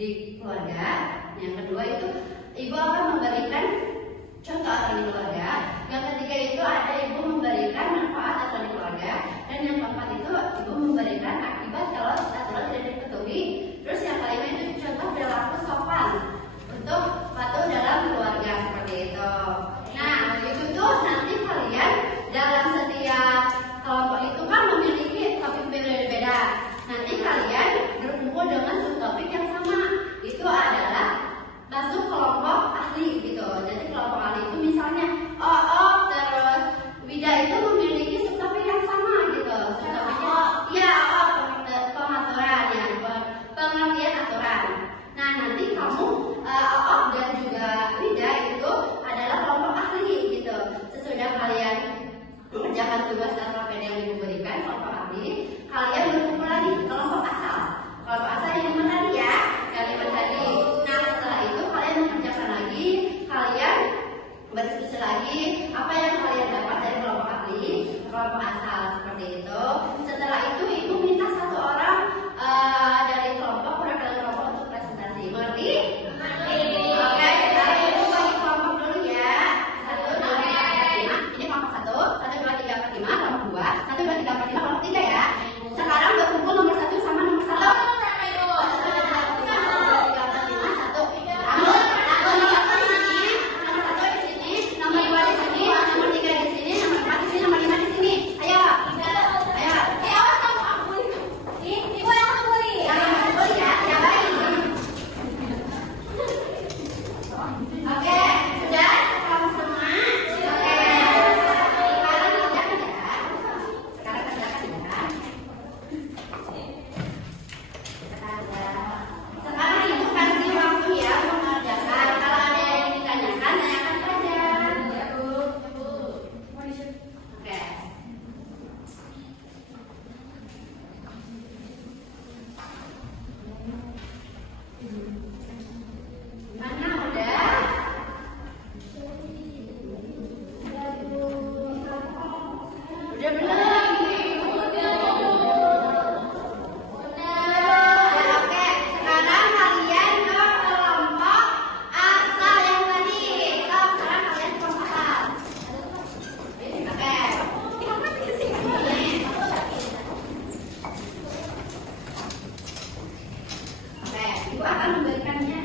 di keluarga. Yang kedua itu ibu akan memberikan contoh atau di keluarga. Yang ketiga itu ada ibu memberikan manfaat atau di keluarga. Dan yang keempat itu ibu memberikan akibat kalau aturan tidak dipatuhi. Terus yang kelima itu contoh perilaku sopan untuk patuh dalam keluarga seperti itu. Nah, itu tuh nanti kalian dalam setiap kelompok itu kan memiliki topik berbeda-beda. Nanti kalian berkumpul dengan subtopik yang sama. Itu adalah masuk kelompok ahli gitu. Jadi kelompok ahli itu misalnya terus Wida itu memiliki subtopik yang sama gitu. Subtopiknya pengaturan ya, pengertian aturan. Nah, nanti kamu dan juga Wida itu adalah kelompok ahli gitu. Sesudah kalian mengerjakan tugas atau PD yang diberikan kelompok ahli, kalian berkumpul lagi kelompok asal. Kelompok asal yang mana tadi ya? Yang tadi. Nah, setelah itu kalian mengerjakan lagi, kalian berdiskusi lagi apa yang kalian dapat dari kelompok ahli, kelompok asal seperti itu. Setelah itu ibu minta satu orang dari kelompok perwakilan kelompok untuk presentasi. Mengerti? Oke, sekarang ibu bagi kelompok dulu ya. 1, 2, 3, 4, 5. Ini kelompok 1, 1, 2, 3, 4, 5, kelompok 2, 1, 2, 3, 4, 5, kelompok 3 ya. Sekarang berkumpul nomor 1 sama nomor 1. Ibu akan memberikannya